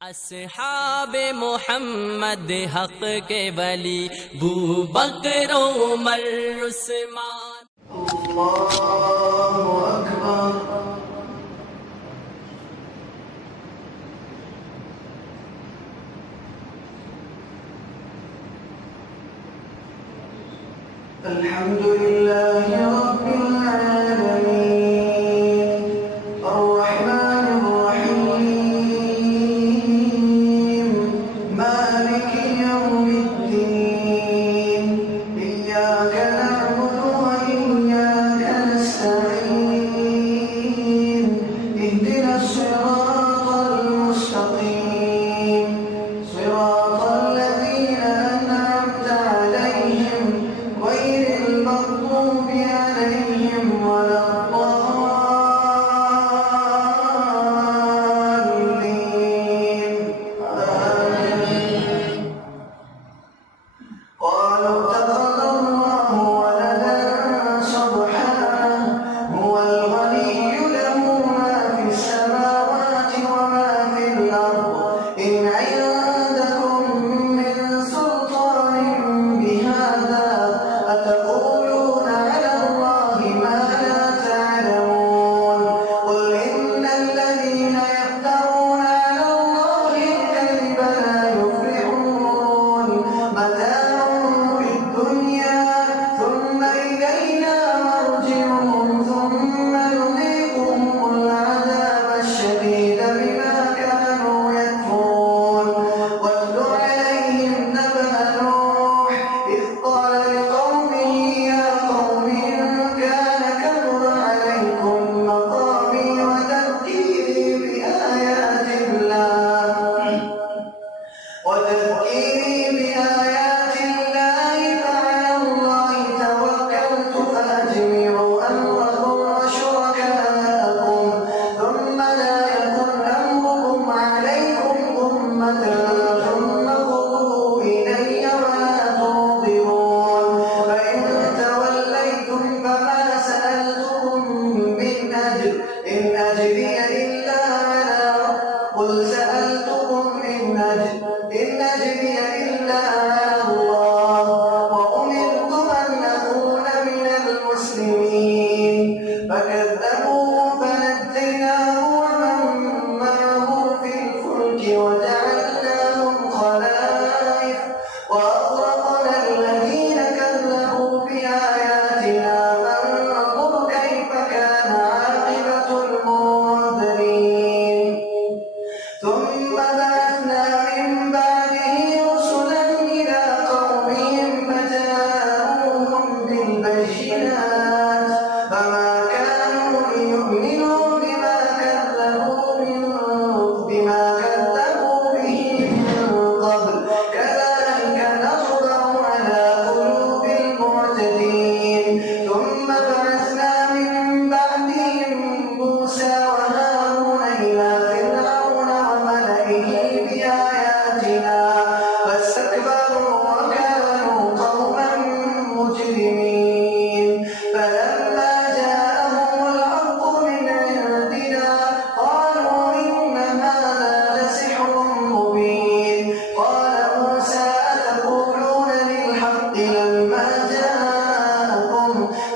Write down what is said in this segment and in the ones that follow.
असहाब मोहम्मद हक के वली बू बकर उमर उस्मान। अल्लाहु अकबर। अल्हम्दुलिल्लाहि रब्बिल आलमीन अर्रहमानिर रहीम मालिकि यौमिद्दीन इय्याका नअबुदु व इय्याका नस्तईन इहदिनास सिरातल मुस्तकीम सिरातल लज़ीना अन'अमता अलैहिम غير المغضوب عليهم ولا الضالين آمين. قالوا اتخذ الله ولدا سبحانه هو الغني له ما في السماوات وما في الأرض إن عندكم من سلطان بهذا أتقولون على الله ما لا تعلمون قل إن الذين يفترون على الله الكذب لا يفلحون متاع في الدنيا ثم إلينا مرجعهم ثم نذيقهم العذاب الشديد بما كانوا يكفرون واتل عليهم نبأ نوح إذ قال لقومه يا قوم إن كان كبر عليكم مقامي وتذكيري بآيات فعلى الله توكلت فأجمعوا أمركم وشركاءكم ثم لا يكن أمركم عليكم غمة ثم قضوا إلي ولا تنظرون فإن توليتم فما سألتكم من أجر إن أجري إلا على قل سألتكم من أجر إن أجري إلا على الله وأمرت أن أكون من المسلمين فكذبوه فنجيناه ومن معه في الفلك وجعلناهم خلائف وأغرقنا الذين كذبوا بآياتنا فانظر كيف كان عاقبة المنذرين ثم بعثنا من بعده رسلا إلى قومهم فجاءوهم بالبينات فما كانوا ليؤمنوا بما كذبوا به من قبل كذلك نطبع على قلوب المعتدين ثم بعثنا من بعدهم موسى وهارون إلى فرعون وملئه بآياتنا فاستكبروا وكانوا قوما مجرمين فلما جاءهم الحق من عندنا قالوا إن هذا لسحر مبين قال موسى أتقولون للحق لما جاءكم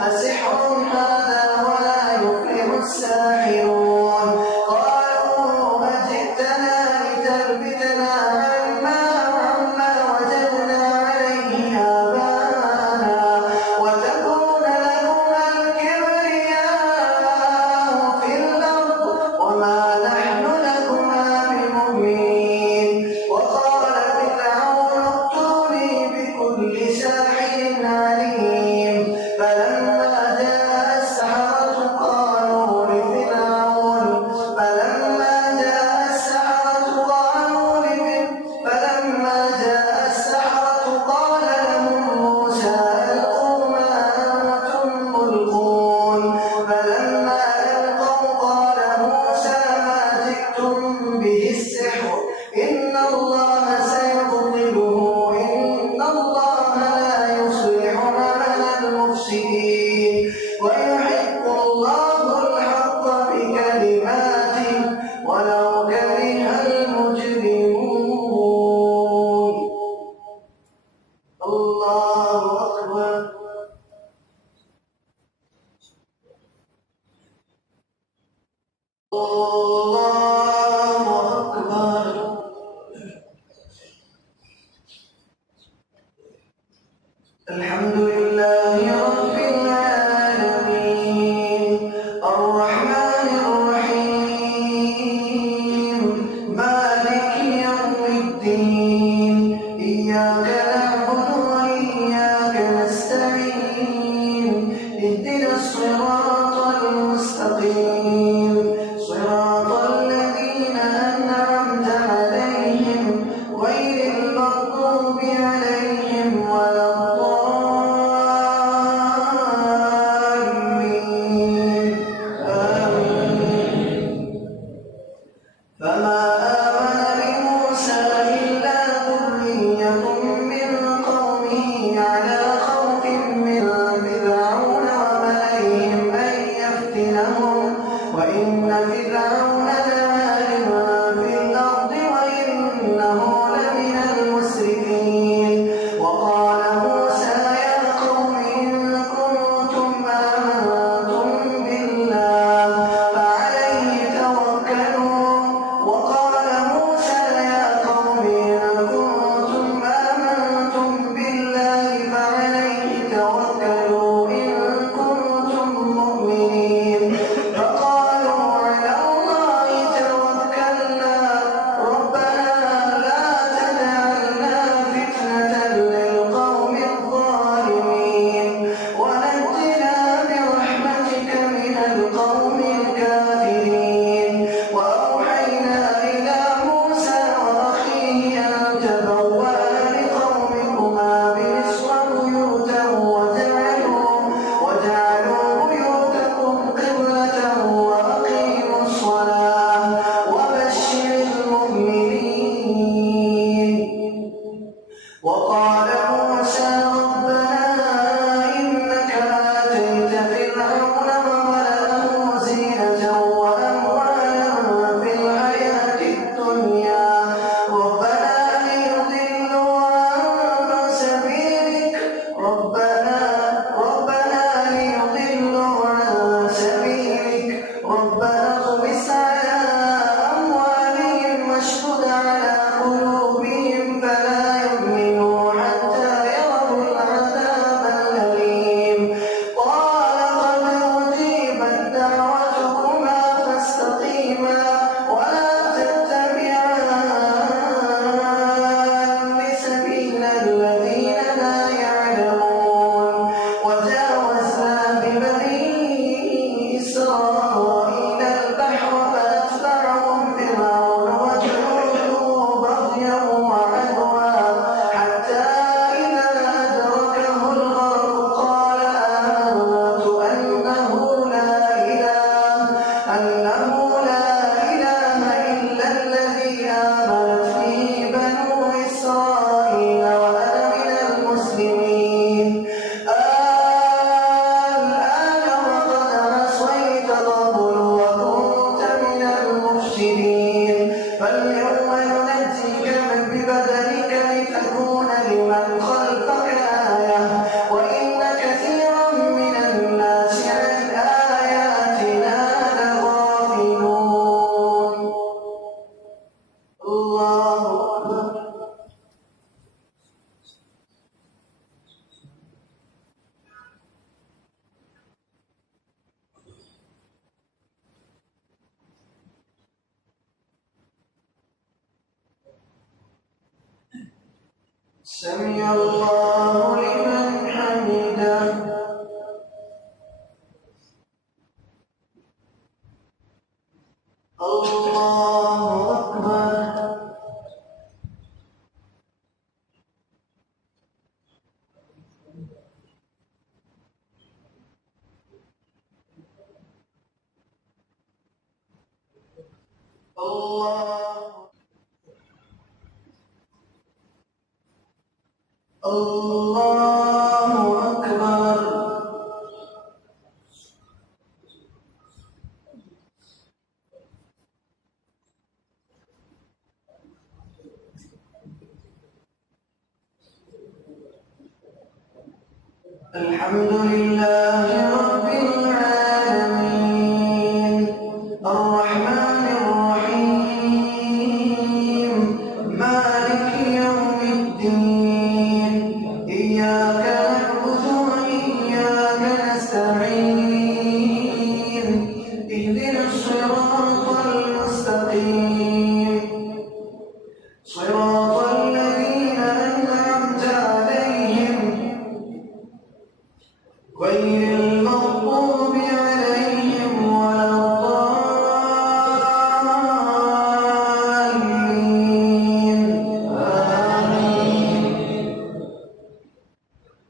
أسحر هذا ولا يفلح الساحرون قالوا أجئتنا ببدنك لتكون لمن خلفك آية وإن كثيرا من الناس عن آياتنا لغافلون. الله أكبر. سمع الله لمن حمده. الله أكبر. الله أكبر. الحمد لله رب العالمين الرحمن الرحيم مالك يوم الدين إياك نعبد وإياك نستعين اهدنا الصراط المستقيم صراط الذين أنعمت عليهم غير المغضوب عليهم ولا الضالين آمين.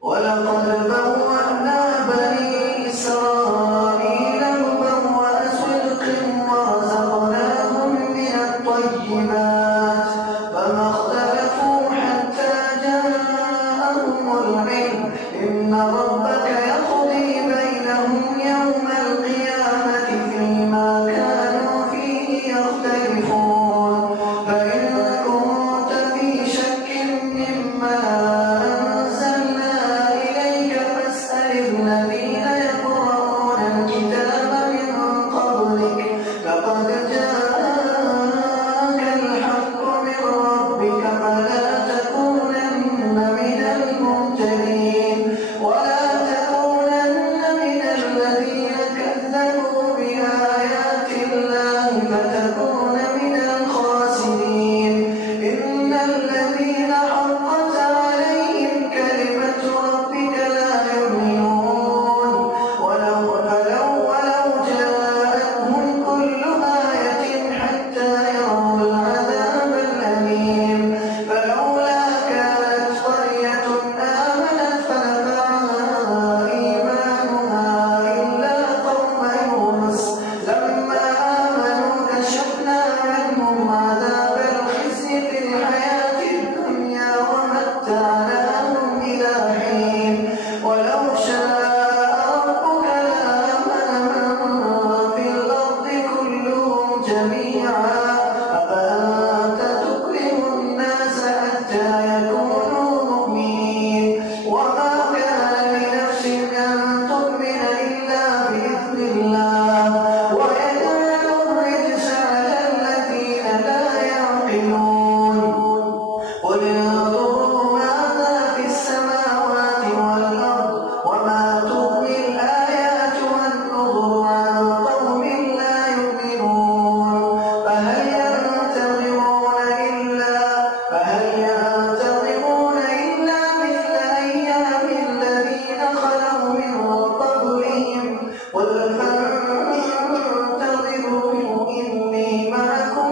ولقد بوأنا بني إسرائيل مبوأ صدق ورزقناهم من الطيبات فما اختلفوا حتى جاءهم العلم إن ربك يقضي بينهم يوم القيامة فيما كانوا فيه يختلفون فإن كنت في شك مما أنزلنا إليك فاسأل الذين يقرؤون الكتاب من قبلك لقد جاءك الحق من ربك فلا تكونن من الممترين ولا تكونن من الذين كذبوا بآيات الله فتكون من الخاسرين إن الذين حقت عليهم كلمة ربك لا يؤمنون ولو جاءتهم كل آية حتى يروا العذاب الأليم فلولا كانت قرية آمنت فنفعها إيمانها إلا قوم يونس لما آمنوا كشفنا عنهم عذاب الخزي في الحياة الدنيا ومتعناهم إلى حين ولو شاء ربك لآمن من في الأرض كلهم جميعا أفأنت تكره الناس حتى يكونوا مؤمنين وما كان لنفس أن تؤمن إلا بإذن الله ويجعل الرجس على الذين لا يعقلون قل انظروا ماذا في السماوات والأرض وما تغني الآيات والنذر عن قوم لا يؤمنون فهل ينتظرون إلا مثل أيام الذين خلوا من قبلهم قل فانتظروا إني معكم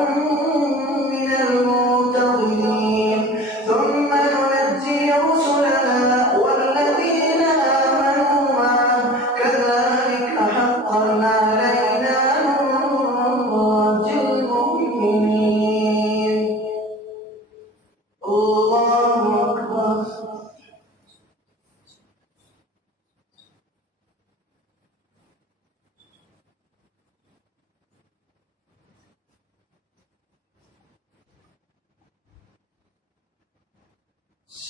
من المنتظرين ثم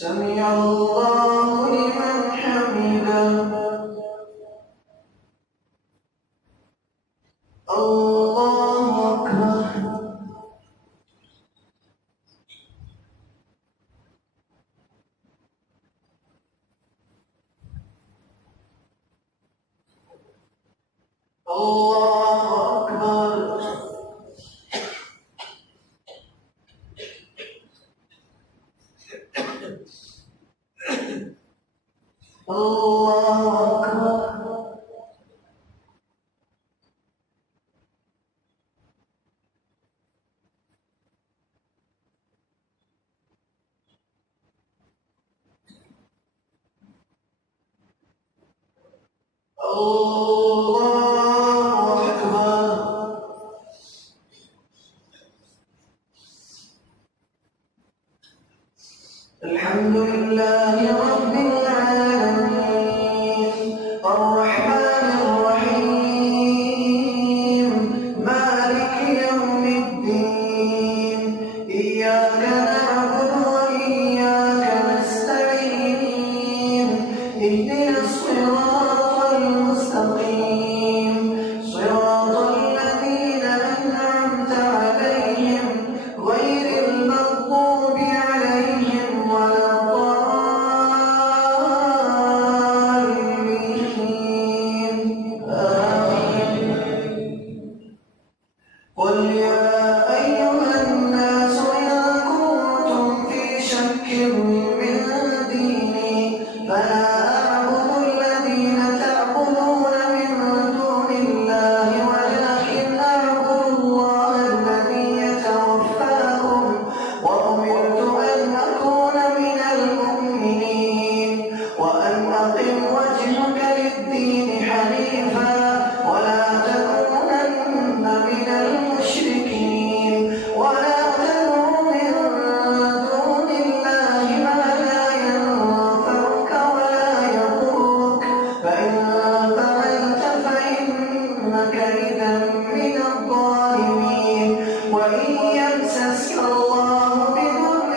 سمع الله لمن حمده. الله أكبر. الله أكبر. الله أكبر. الله أكبر. الحمد لله رب العالمين الرحمن الرحيم مالك يوم الدين إياك نعبد وإياك نستعين اهدنا الصراط المستقيم صراط الذين أنعمت عليهم غير المغضوب عليهم ولا الضالين آمين. قل يا أيها الناس إن كنتم في شك من ديني فلا أعبد الذين تعبدون من دون الله ولكن أعبد الله الذي يتوفاكم وأمرت أن أكون من المؤمنين وأن أقم وجهك للدين حنيفا ولا تكونن من المشركين ولا تدع من دون الله ما لا ينفعك ولا يضرك فإن فعلت فإنك إذا من الظالمين وإن يمسسك الله بضر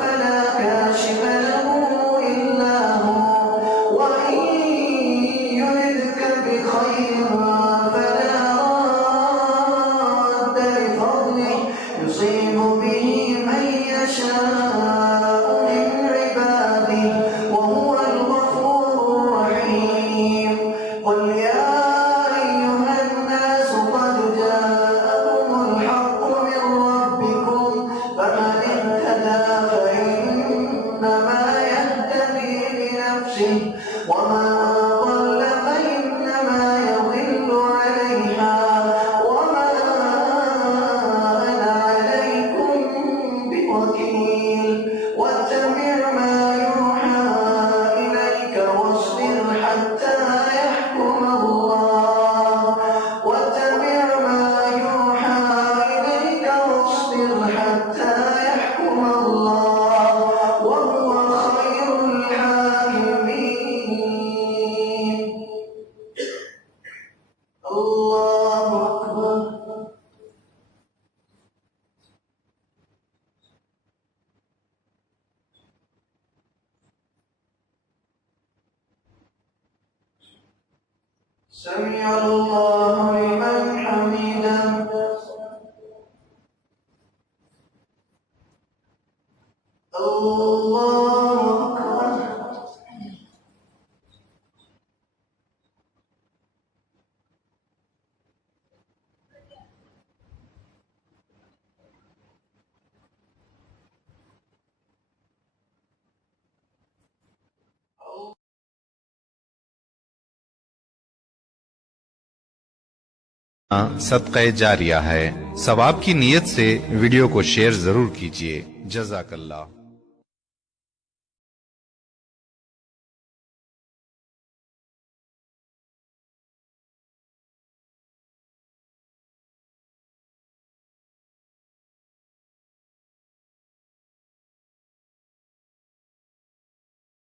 فلا كاشف له إلا هو وإن يردك بخير فلا راد لفضله يصيب به من يشاء من عباده وهو الغفور الرحيم. قل يا أيها الناس قد جاءكم الحق من ربكم فمن اهتدى فإنما يهتدي لنفسه ومن ضل فإنما يضل عليها وما أنا عليكم بوكيل. واتبع ما يوحى إليك واصبر حتى يحكم الله. واتبع ما يوحى إليك واصبر حتى يحكم الله وهو خير الحاكمين. الله أكبر. سمع الله لمن حمده. الله أكبر. सदक़े जारिया है। सवाब की नीयत से वीडियो को शेयर जरूर कीजिए। जज़ाकल्लाह।